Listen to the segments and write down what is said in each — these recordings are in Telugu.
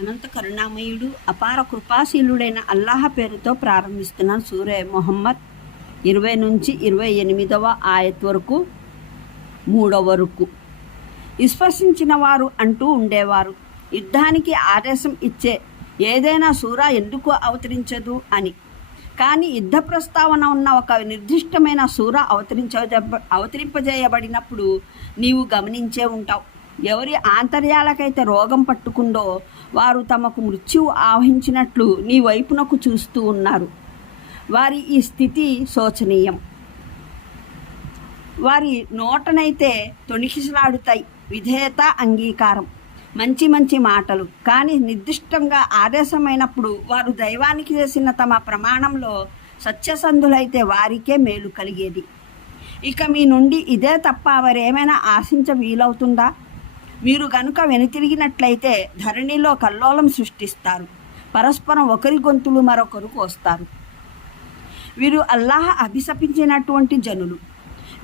అనంత కరుణామయుడు అపార కృపాశీలుడైన అల్లాహ పేరుతో ప్రారంభిస్తున్నాను సూర్య మొహమ్మద్ ఇరవై నుంచి ఇరవై ఎనిమిదవ ఆయత్ వరకు మూడవ వరకు. విశ్వసించిన వారు అంటూ ఉండేవారు యుద్ధానికి ఆదేశం ఇచ్చే ఏదైనా సూర ఎందుకు అవతరించదు అని. కానీ యుద్ధ ప్రస్తావన ఉన్న ఒక నిర్దిష్టమైన సూర అవతరించ అవతరింపజేయబడినప్పుడు నీవు గమనించే ఉంటావు. ఎవరి ఆంతర్యాలకైతే రోగం పట్టుకుందో వారు తమకు మృత్యువు ఆవహించినట్లు నీ వైపునకు చూస్తూ ఉన్నారు. వారి ఈ స్థితి శోచనీయం. వారి నోటనైతే తొణికిసలాడుతాయి. విధేయత అంగీకారం. మంచి మంచి మాటలు. కానీ నిర్దిష్టంగా ఆదేశమైనప్పుడు వారు దైవానికి చేసిన తమ ప్రమాణంలో సత్యసంధులైతే వారికే మేలు కలిగేది. ఇక మీ నుండి ఇదే తప్ప వారేమైనా ఆశించ వీలవుతుందా? మీరు గనుక వెనుతిరిగినట్లయితే ధరణిలో కల్లోలం సృష్టిస్తారు. పరస్పరం ఒకరి గొంతులు మరొకరు కోస్తారు. వీరు అల్లాహ అభిశపించినటువంటి జనులు.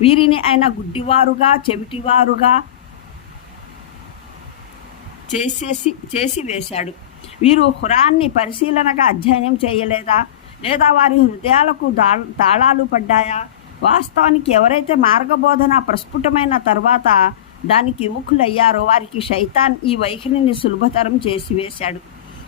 వీరిని ఆయన గుడ్డివారుగా చెవిటివారుగా చేసేసి చేసి వేశాడు వీరు ఖురాన్ని పరిశీలనగా అధ్యయనం చేయలేదా? లేదా వారి హృదయాలకు దా తాళాలు పడ్డాయా? వాస్తవానికి ఎవరైతే మార్గబోధన ప్రస్ఫుటమైన తర్వాత దానికి విముఖులయ్యారో వారికి శైతాన్ ఈ వైఖరిని సులభతరం చేసి వేశాడు.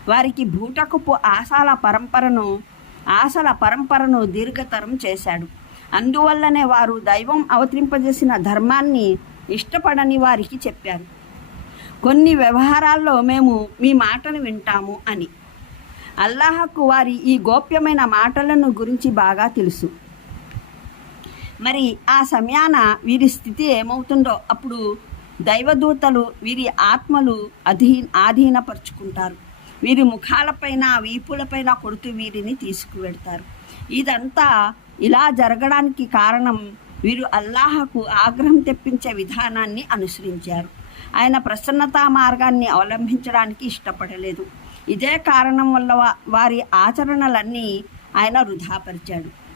వారికి భూటకపు ఆశాల పరంపరను ఆశల పరంపరను దీర్ఘతరం చేశాడు. అందువల్లనే వారు దైవం అవతరింపజేసిన ధర్మాన్ని ఇష్టపడని వారికి చెప్పారు. కొన్ని వ్యవహారాల్లో మేము మీ మాటను వింటాము అని. అల్లాహకు వారి ఈ గోప్యమైన మాటలను గురించి బాగా తెలుసు. మరి ఆ సమయాన వీరి స్థితి ఏమవుతుందో అప్పుడు దైవదూతలు వీరి ఆత్మలు అధీ ఆధీనపరుచుకుంటారు. వీరి ముఖాలపైన వీపులపైన కొడుతూ వీరిని తీసుకువెడతారు. ఇదంతా ఇలా జరగడానికి కారణం వీరు అల్లాహకు ఆగ్రహం తెప్పించే విధానాన్ని అనుసరించారు. ఆయన ప్రసన్నతా మార్గాన్ని అవలంబించడానికి ఇష్టపడలేదు. ఇదే కారణం వల్ల వారి ఆచరణలన్నీ ఆయన వృధాపరిచాడు.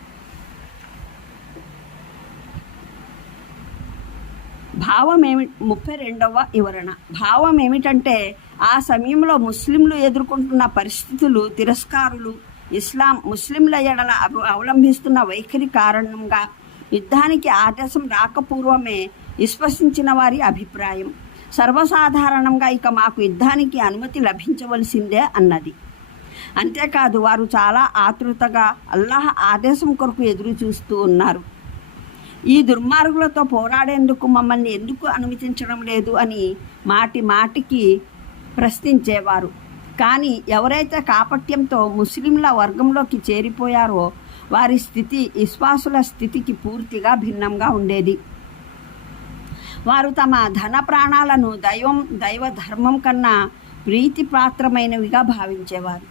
భావం ఏమి ముప్పై రెండవ వివరణ. భావం ఏమిటంటే ఆ సమయంలో ముస్లింలు ఎదుర్కొంటున్న పరిస్థితులు తిరస్కారులు ఇస్లాం ముస్లింల ఎడల అవలంబిస్తున్న వైఖరి కారణంగా యుద్ధానికి ఆదేశం రాకపూర్వమే విశ్వసించిన వారి అభిప్రాయం. సర్వసాధారణంగా ఇక మాకు యుద్ధానికి అనుమతి లభించవలసిందే అన్నది. అంతేకాదు వారు చాలా ఆతృతగా అల్లాహ్ ఆదేశం కొరకు ఎదురు చూస్తూ ఉన్నారు. ఈ దుర్మార్గులతో పోరాడేందుకు మమ్మల్ని ఎందుకు అనుమతించడం లేదు అని మాటి మాటికి ప్రశ్నించేవారు. కానీ ఎవరైతే కాపట్యంతో ముస్లింల వర్గంలోకి చేరిపోయారో వారి స్థితి విశ్వాసుల స్థితికి పూర్తిగా భిన్నంగా ఉండేది. వారు తమ ధన ప్రాణాలను దైవం దైవ ధర్మం కన్నా ప్రీతిపాత్రమైనవిగా భావించేవారు.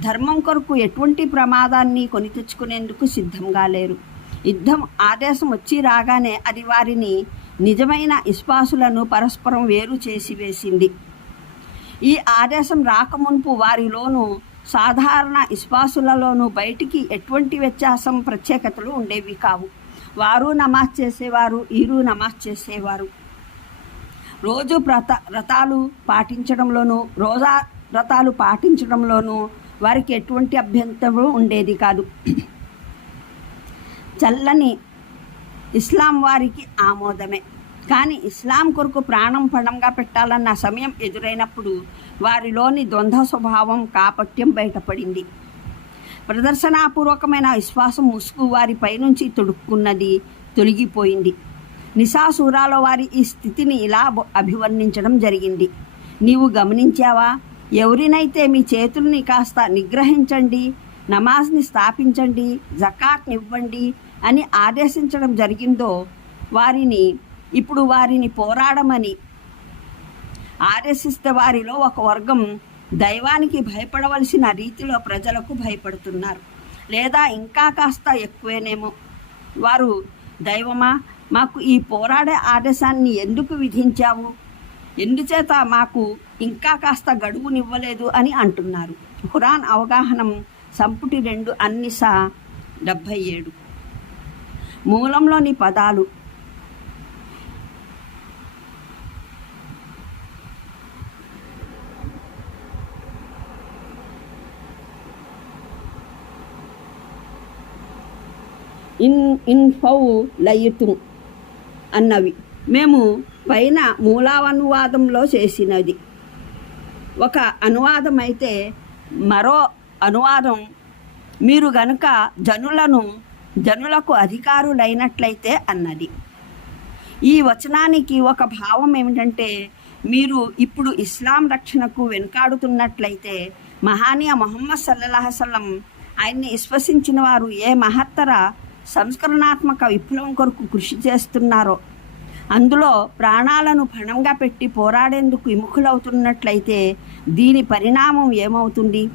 ధర్మం కొరకు ఎటువంటి ప్రమాదాన్ని కొని తెచ్చుకునేందుకు సిద్ధంగా లేరు. యుద్ధం ఆదేశం వచ్చి రాగానే అది వారిని నిజమైన ఇస్పాసులను పరస్పరం వేరు చేసి వేసింది. ఈ ఆదేశం రాకమునుపు వారిలోనూ సాధారణ ఇస్పాసులలోనూ బయటికి ఎటువంటి వ్యత్యాసం ప్రత్యేకతలు ఉండేవి కావు. వారు నమాజ్ చేసేవారు వీరు నమాజ్ చేసేవారు. రోజు వ్రత వ్రతాలు పాటించడంలోనూ రోజా వ్రతాలు పాటించడంలోనూ వారికి ఎటువంటి అభ్యంతరం ఉండేది కాదు. చల్లని ఇస్లాం వారికి ఆమోదమే. కానీ ఇస్లాం కొరకు ప్రాణం పణంగా పెట్టాలన్న సమయం ఎదురైనప్పుడు వారిలోని ద్వంద్వ స్వభావం కాపట్యం బయటపడింది. ప్రదర్శనాపూర్వకమైన విశ్వాసం ముసుగు వారిపై నుంచి తొడుక్కున్నది తొలగిపోయింది. నిశాసూరాలో వారి ఈ స్థితిని ఇలా అభివర్ణించడం జరిగింది. నీవు గమనించావా? ఎవరినైతే మీ చేతుల్ని కాస్త నిగ్రహించండి నమాజ్ని స్థాపించండి జకాత్నివ్వండి అని ఆదేశించడం జరిగిందో వారిని ఇప్పుడు వారిని పోరాడమని ఆదేశిస్తే వారిలో ఒక వర్గం దైవానికి భయపడవలసిన రీతిలో ప్రజలకు భయపడుతున్నారు. లేదా ఇంకా కాస్త ఎక్కువేనేమో. వారు దైవమా మాకు ఈ పోరాడే ఆదేశాన్ని ఎందుకు విధించావు? ఎందుచేత మాకు ఇంకా కాస్త గడువునివ్వలేదు? అని అంటున్నారు. ఖురాన్ అవగాహనం సంపుటి రెండు అన్నిసా డెబ్భై ఏడు. మూలంలోని పదాలు. ఇన్ ఇన్ఫౌ లయితు అన్నవి. మేము పైన మూలావనువాదంలో చేసినది. ఒక అనువాదం అయితే మరో అనువాదం. మీరు గనుక జనులను జనులకు అధికారులైనట్లయితే అన్నది. ఈ వచనానికి ఒక భావం ఏమిటంటే మీరు ఇప్పుడు ఇస్లాం రక్షణకు వెనుకాడుతున్నట్లయితే మహానీయ మొహమ్మద్ సల్లహసలం ఆయన్ని విశ్వసించిన వారు ఏ మహత్తర సంస్కరణాత్మక విప్లవం కొరకు కృషి చేస్తున్నారో అందులో ప్రాణాలను పణంగా పెట్టి పోరాడేందుకు విముఖులవుతున్నట్లయితే దీని పరిణామం ఏమవుతుంది?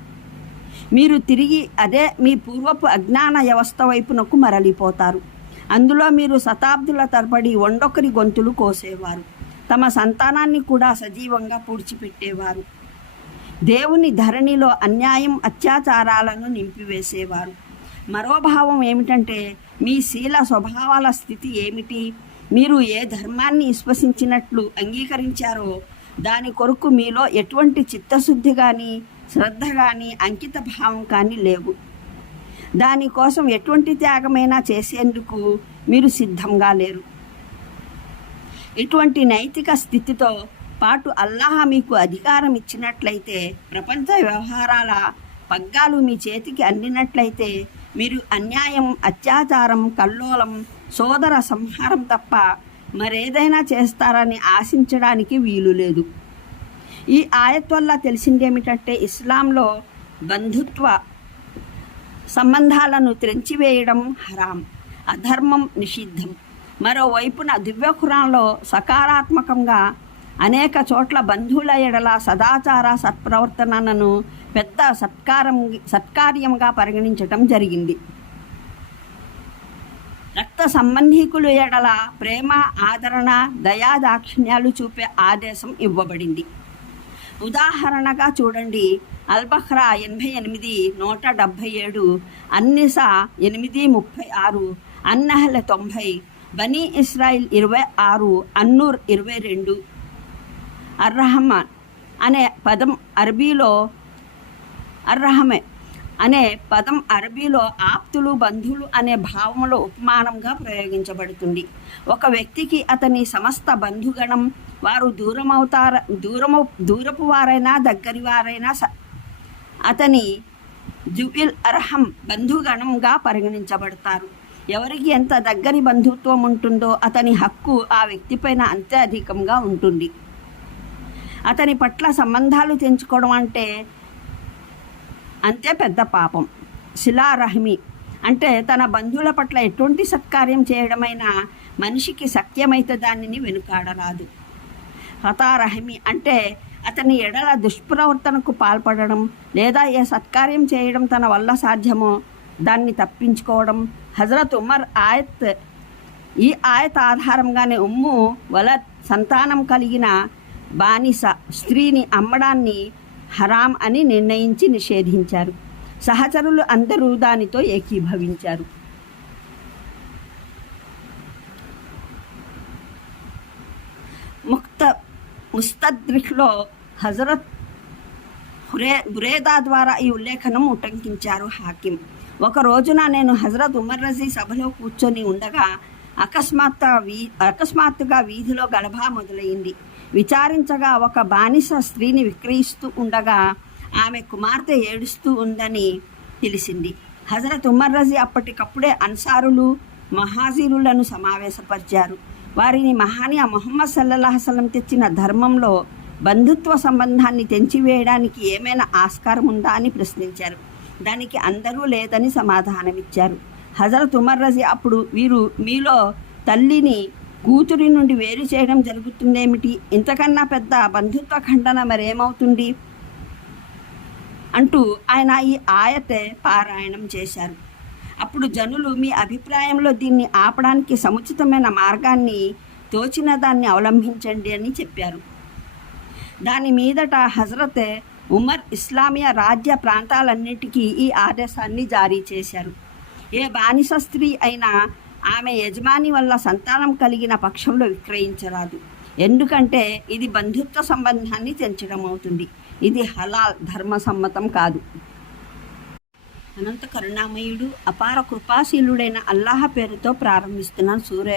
మీరు తిరిగి అదే మీ పూర్వపు అజ్ఞాన వ్యవస్థ వైపునకు మరలిపోతారు. అందులో మీరు శతాబ్దుల తరబడి వండొకరి గొంతులు కోసేవారు. తమ సంతానాన్ని కూడా సజీవంగా పూడ్చిపెట్టేవారు. దేవుని ధరణిలో అన్యాయం అత్యాచారాలను నింపివేసేవారు. మరో భావం ఏమిటంటే మీ శీల స్వభావాల స్థితి ఏమిటి? మీరు ఏ ధర్మాన్ని విశ్వసించినట్లు అంగీకరించారో దాని కొరకు మీలో ఎటువంటి చిత్తశుద్ధి కానీ శ్రద్ధ కానీ అంకిత భావం కానీ లేవు. దానికోసం ఎటువంటి త్యాగమైనా చేసేందుకు మీరు సిద్ధంగా లేరు. ఇటువంటి నైతిక స్థితితో పాటు అల్లాహ మీకు అధికారం ఇచ్చినట్లయితే ప్రపంచ వ్యవహారాల పగ్గాలు మీ చేతికి అందినట్లయితే మీరు అన్యాయం అత్యాచారం కల్లోలం సోదర సంహారం తప్ప మరేదైనా చేస్తారని ఆశించడానికి వీలు లేదు. ఈ ఆయత్ వల్ల తెలిసిందేమిటంటే ఇస్లాంలో బంధుత్వ సంబంధాలను త్రెంచివేయడం హరాం అధర్మం నిషిద్ధం. మరోవైపున దివ్యఖురాన్లో సకారాత్మకంగా అనేక చోట్ల బంధువుల ఎడల సదాచార సత్ప్రవర్తనను పెద్ద సత్కారం సత్కార్యంగా పరిగణించటం జరిగింది. రక్త సంబంధీకులు ఎడల ప్రేమ ఆదరణ దయా దాక్షిణ్యాలు చూపే ఆదేశం ఇవ్వబడింది. ఉదాహరణగా చూడండి. అల్బహ్రా ఎనభై ఎనిమిది నూట డెబ్భై ఏడు అన్నిసా ఎనిమిది ముప్పై ఆరు అన్నహల తొంభై బనీ ఇస్రాయిల్ ఇరవై ఆరు అన్నూర్ ఇరవై రెండు. అర్రహమాన్ అనే పదం అరబీలో అర్రహమే అనే పదం అరబీలో ఆప్తులు బంధువులు అనే భావంలో ఉపమానంగా ప్రయోగించబడుతుంది. ఒక వ్యక్తికి అతని సమస్త బంధుగణం వారు దూరం అవుతార దూరము దూరపు వారైనా దగ్గరి వారైనా స అతని జుబిల్ అర్హం బంధుగణంగా పరిగణించబడతారు. ఎవరికి ఎంత దగ్గరి బంధుత్వం ఉంటుందో అతని హక్కు ఆ వ్యక్తిపైన అంతే అధికంగా ఉంటుంది. అతని పట్ల సంబంధాలు తెంచుకోవడం అంటే అంతే పెద్ద పాపం. శిలారహమి అంటే తన బంధువుల పట్ల ఎటువంటి సత్కార్యం చేయడమైనా మనిషికి సత్యమైతే దానిని వెనుకాడరాదు. హతారహమి అంటే అతని ఎడల దుష్ప్రవర్తనకు పాల్పడడం లేదా ఏ సత్కార్యం చేయడం తన వల్ల సాధ్యమో దాన్ని తప్పించుకోవడం. హజరత్ ఉమర్ ఆయత్ ఈ ఆయత్ ఆధారంగానే ఉమ్ము వల సంతానం కలిగిన బానిస స్త్రీని అమ్మడాన్ని హరాం అని నిర్ణయించి నిషేధించారు. సహచరులు అందరూ దానితో ఏకీభవించారు. ముస్తద్రిఖ్లో హజరత్ హురే బురేదా ద్వారా ఈ ఉల్లేఖనం ఉటంకించారు హాకిం. ఒక రోజున నేను హజరత్ ఉమర్ రజీ సభలో కూర్చొని ఉండగా అకస్మాత్ వీ అకస్మాత్తుగా వీధిలో గలభా మొదలైంది. విచారించగా ఒక బానిస స్త్రీని విక్రయిస్తూ ఉండగా ఆమె కుమార్తె ఏడుస్తూ ఉందని తెలిసింది. హజరత్ ఉమర్ రజీ అప్పటికప్పుడే అన్సారులు మహాజీరులను సమావేశపరిచారు. వారిని మహానియా మొహమ్మద్ సల్లల్లాహసలం తెచ్చిన ధర్మంలో బంధుత్వ సంబంధాన్ని తెంచివేయడానికి ఏమైనా ఆస్కారం ఉందా అని ప్రశ్నించారు. దానికి అందరూ లేదని సమాధానమిచ్చారు. హజరత్ ఉమర్ రజీ అప్పుడు వీరు మీలో తల్లిని కూతురి నుండి వేరు చేయడం జరుగుతుందేమిటి? ఇంతకన్నా పెద్ద బంధుత్వ ఖండన మరేమవుతుంది? అంటూ ఆయన ఈ ఆయతే పారాయణం చేశారు. అప్పుడు జనులు మీ అభిప్రాయంలో దీన్ని ఆపడానికి సముచితమైన మార్గాన్ని తోచిన దాన్ని అవలంబించండి అని చెప్పారు. దాని మీదట హజరత్ ఉమర్ ఇస్లామియా రాజ్య ప్రాంతాలన్నిటికీ ఈ ఆదేశాన్ని జారీ చేశారు. ఏ బానిస స్త్రీ అయినా ఆమె యజమాని వల్ల సంతానం కలిగిన పక్షంలో విక్రయించరాదు. ఎందుకంటే ఇది బంధుత్వ సంబంధాన్ని తెంచడం అవుతుంది. ఇది హలాల్ ధర్మసమ్మతం కాదు. అనంత కరుణామయుడు అపార కృపాశీలుడైన అల్లాహ పేరుతో ప్రారంభిస్తున్నాను. సూర్య